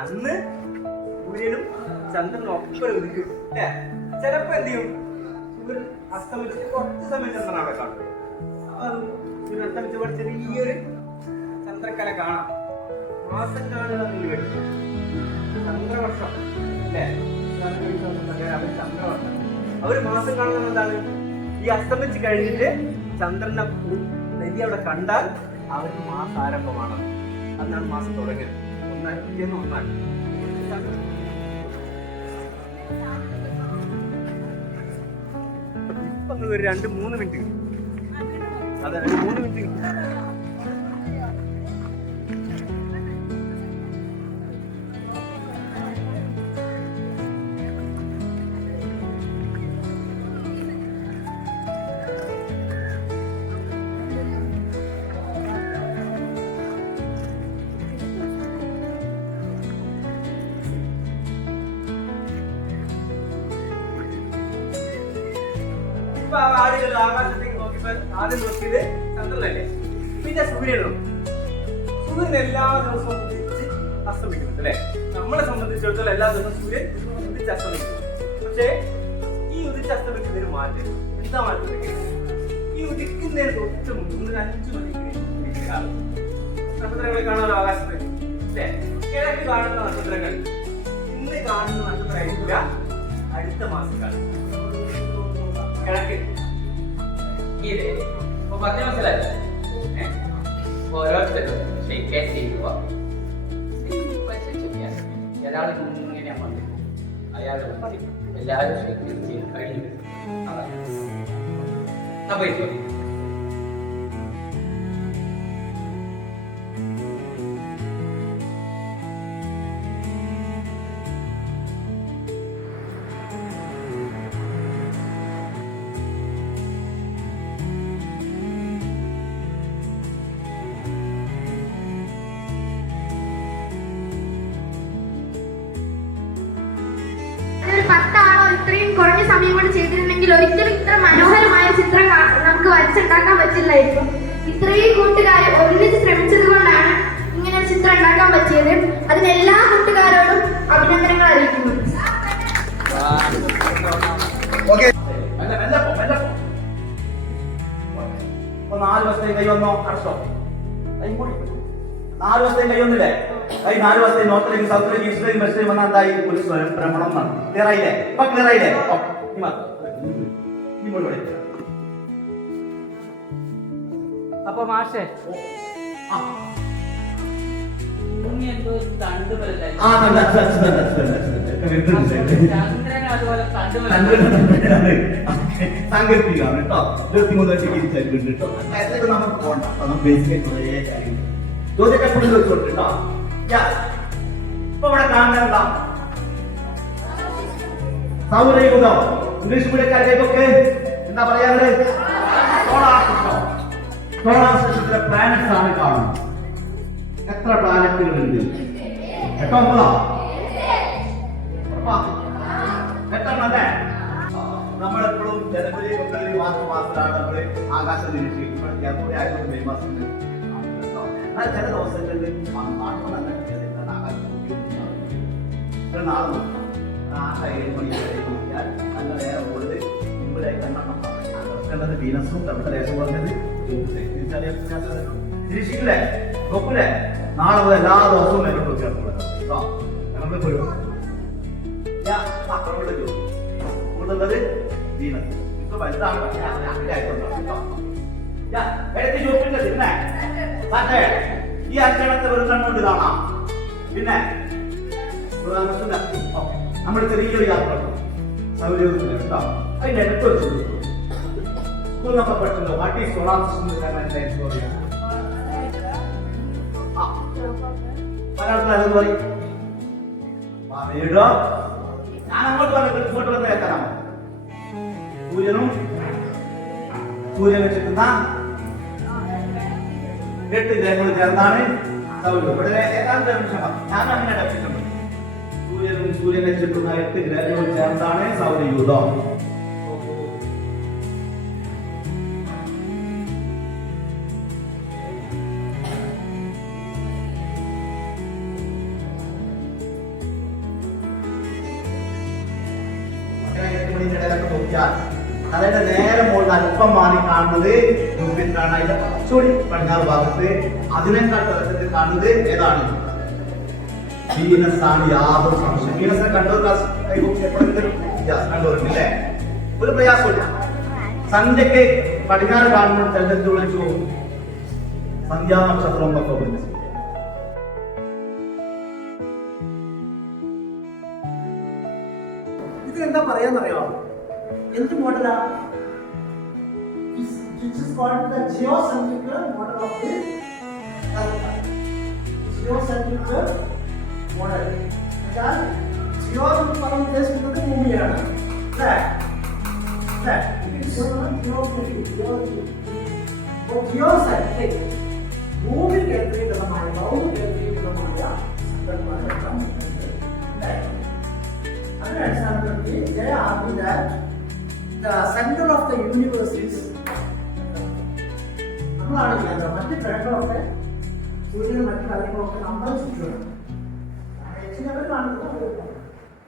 അന്ന് സൂര്യനും ചന്ദ്രനും ഒപ്പം ഉദിക്കും അല്ലേ? ചിലപ്പോ എന്ത് ചെയ്യും, സൂര്യൻ അസ്തമിച്ച് കുറച്ച് സമയം ചന്ദ്രൻ അവിടെ കാണും. സൂര്യൻ അസ്തമിച്ച് ചെറിയൊരു ചന്ദ്രക്കല കാണാം. മാസം കാണുക കേട്ടു, ചന്ദ്രവർഷം അല്ലേ? ചന്ദ്രവർഷം അവര് മാസം കാണുന്നത് എന്താണ്? ഈ അസ്തമിച്ച് കഴിഞ്ഞിട്ട് ചന്ദ്രന്റെ നെതി അവിടെ കണ്ടാൽ അവർക്ക് മാസം ആരംഭമാണ്. അന്നാണ് മാസം തുടങ്ങിയത്. ഒന്നാണ് ഇപ്പൊ ഒരു 2-3 മിനിറ്റ്. അതെ, 3 മിനിറ്റ്. ആളുകൾ ആകാശത്തേക്ക് നോക്കിയപ്പോൾ ആദ്യം നോക്കിയത് ചന്ദ്രനല്ലേ, പിന്നെ സൂര്യനും. സൂര്യൻ എല്ലാ ദിവസവും ഉദിച്ച് അസ്തമിക്കുന്നുണ്ട് അല്ലെ? നമ്മളെ സംബന്ധിച്ചിടത്തോളം എല്ലാ ദിവസവും സൂര്യൻ ഉദിച്ച് അസ്തമിക്കുന്നു. പക്ഷേ ഈ ഉദിച്ച് അസ്തമിക്കുന്നതിന് മാറ്റം എന്താ മാറ്റം? ഈ ഉദിക്കുന്നതിന് തൊട്ട് മുമ്പ് 5 മണിക്ക് നക്ഷത്രങ്ങളെ കാണാൻ ആകാശത്ത് അല്ലെ? കിഴക്ക് കാണുന്ന നക്ഷത്രങ്ങൾ ഇന്ന് കാണുന്ന നക്ഷത്രമായിരിക്കില്ല, അടുത്ത മാസം കാണും. കിഴക്ക് പറഞ്ഞ മനസ്സിലായി. ഓരോരുത്തരും ക്ഷയിക്കാൻ ചെയ്യുക. ഒരാൾ ഇങ്ങനെ വന്നു, അയാൾ എല്ലാവരും ക്ഷയിക്കാൻ ചെയ്ത് കഴിഞ്ഞു. അപ്പൊ ഇത്രയും കുറഞ്ഞ സമയം കൊണ്ട് ചെയ്തിരുന്നെങ്കിൽ ഒരിക്കലും ഇത്ര മനോഹരമായ ചിത്രം നമുക്ക് വരച്ചുണ്ടാക്കാൻ പറ്റില്ലായിരുന്നു. ഇത്രയും കൂട്ടുകാർ ഒന്നിച്ച് ശ്രമിച്ചത് കൊണ്ടാണ് ഇങ്ങനെ ഒരു ചിത്രം ഉണ്ടാക്കാൻ പറ്റിയത്. അതിന് എല്ലാ കൂട്ടുകാരോടും അഭിനന്ദനങ്ങൾ അറിയിക്കുന്നു. നാല് ദിവസത്തേക്ക് കൈവന്നോ? അടച്ചോ? 4 ദിവസത്തേക്ക് കൈവന്നില്ലേ? 4 ദിവസത്തെ നോർത്തിലേക്ക് സൗത്തിലേക്ക് ഈസ്റ്റിലേക്ക് വെസ്റ്റിലേക്ക് വന്നാൽ എന്തായി? ഒരു സ്വയം ഭ്രമണം എന്നാണ്. ക്ലിയർ ആയില്ലേ? ഇപ്പൊ ക്ലിയർ ആയില്ലേ? അപ്പൊ മാഷേ സാങ്കല്പികമാണ് കേട്ടോ. 23 കേട്ടോ. നമുക്ക് പോകണ്ട. നമുക്ക് ബേസിക് കാര്യം ചോദ്യമൊക്കെ പുള്ളി വെച്ചോട്ട് കേട്ടോ. ഇപ്പൊ ഇവിടെ കാണുന്ന സൗരയൂഥം ഇംഗ്ലീഷ് മീഡിയക്കാർക്കൊക്കെ എന്താ പറയാനുള്ളത്? Solar system. സോളാർ സിസ്റ്റത്തിലെ പ്ലാനറ്റ്സ് ആണ് കാണുന്നത്. എത്ര പ്ലാനറ്റുകളുണ്ട്? 8 എട്ടെണ്ണല്ലേ? നമ്മളെപ്പോഴും ജനുവരി, ഫെബ്രുവരി മാസത്തിലാണ് നമ്മൾ ആകാശം നിരീക്ഷിക്കുന്നത്. ജനുവരി ആയതുകൊണ്ട് മെയ് മാസം ചില ദിവസങ്ങളിൽ നാളെ 7 മണി വരെ നോക്കിയാൽ നല്ല നേരം കൂടുതൽ മുമ്പിലേക്ക് കണ്ടെണ്ണത് വീനസും തമ്മിൽ ദേശം പറഞ്ഞത് നിരീക്ഷിക്കില്ലേ? നോക്കൂലേ? നാളെ മുതൽ എല്ലാ ദിവസവും എന്നോട് ചേർക്കുന്നത് നമ്മൾ കൂടുതലുള്ളത് വീനസ്. ഇപ്പൊ വലുതാണ് പിന്നെ ഈ അഞ്ചെണ്ണത്തെ ഒരു കണ്ണുകൊണ്ട് കാണാം. പിന്നെ നമ്മൾ ചെറിയൊരു യാത്ര സൗകര്യത്തിൽ കേട്ടോ. അതിന്റെ അടുത്ത് വെച്ചു സ്കൂളിനൊക്കെ പെട്ടെന്ന് വാട്ട് ഈസ് സോളാർ സിസ്റ്റം മലയാളത്തിൽ പറയും. ഞാൻ അങ്ങോട്ട് പറഞ്ഞിട്ട് ഇങ്ങോട്ട് വന്ന് കേൾക്കാമോ? സൂര്യനെ ചുറ്റുന്ന 8 ഗ്രഹങ്ങൾ ചേർന്നാണ് സൗരം. ഇവിടെ ഏതാണ്ട് ഞാൻ അങ്ങനെ ഡെഫിനിഷൻ സൂര്യനെ ചുറ്റുന്ന 8 ഗ്രഹങ്ങൾ ചേർന്നാണ് സൗരയൂഥം. കണ്ണിന്റെ ഇടയിലൊക്കെ നോക്കിയാൽ തലയുടെ നേരെ മുകളിൽ അല്പം മാറി കാണുന്നത് ദൂരത്താണ്. അതിന്റെ കുറച്ചുകൂടി പടിഞ്ഞാറ് ഭാഗത്ത് അതിനേക്കാൾ തലത്തിൽ കാണുന്നത് ഏതാണ്? വീനസ് ആണ്. യാതൊരു സംശയം. വീനസിനെ കണ്ടോറില്ലേ? ഒരു പ്രയാസമില്ല. സന്ധ്യക്ക് പടിഞ്ഞാറ് കാണുമ്പോൾ ചിലത് വിളിച്ചു സന്ധ്യാനക്ഷത്രം എന്നൊക്കെ വിളിച്ചു. ഇതിനെന്താ പറയാന്നറിയോ? എന്ത് മോഡലാ? Geocentric model of the geocentric model. Geo എന്ന് പറഞ്ഞ ഉദ്ദേശിക്കുന്നത് ഭൂമിയാണ്. ജിയോസെൻട്രിക് ഭൂമി കേന്ദ്രീകൃതമായ ഭൗമ കേന്ദ്രീകൃതമായ അതിനടിസ്ഥാനപ്പെടുത്തി they argue that the center of the universe is നമ്മളാണ് കേന്ദ്രം. മറ്റ് ഗ്രഹങ്ങളൊക്കെ സൂര്യനും മറ്റു കാര്യങ്ങളൊക്കെ നമ്മൾ ചുറ്റുമാണ്. കാണുന്നത്